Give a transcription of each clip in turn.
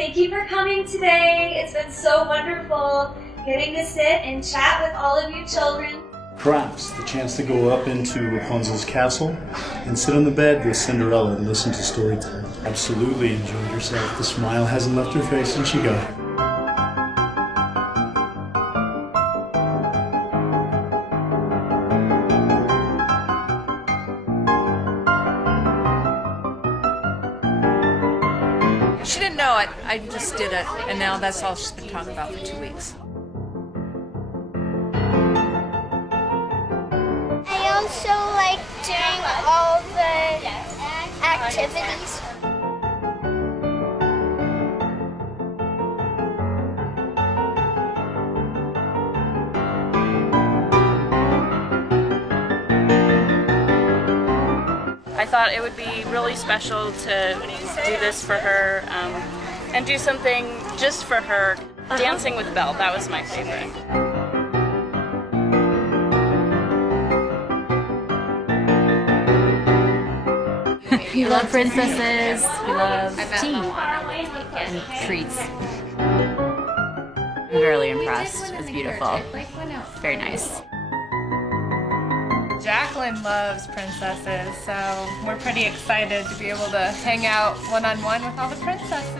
Thank you for coming today. It's been so wonderful getting to sit and chat with all of you children. Crafts, the chance to go up into Rapunzel's castle and sit on the bed with Cinderella and listen to story time. Absolutely enjoyed yourself. The smile hasn't left her face since she got here. She didn't know it. I just did it, and now that's all she's been talking about for 2 weeks. I also like doing all the activities. I thought it would be really special to do this for her and do something just for her. Dancing with Belle, that was my favorite. We love princesses, we love tea and treats. I'm really impressed. It's beautiful. Very nice. Jacqueline loves princesses, so we're pretty excited to be able to hang out one-on-one with all the princesses.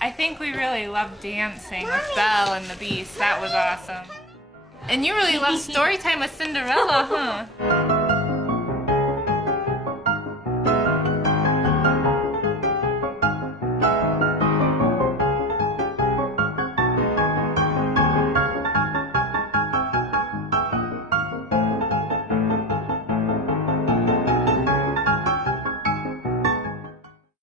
I think we really loved dancing with Belle and the Beast. That was awesome. And you really loved story time with Cinderella, huh?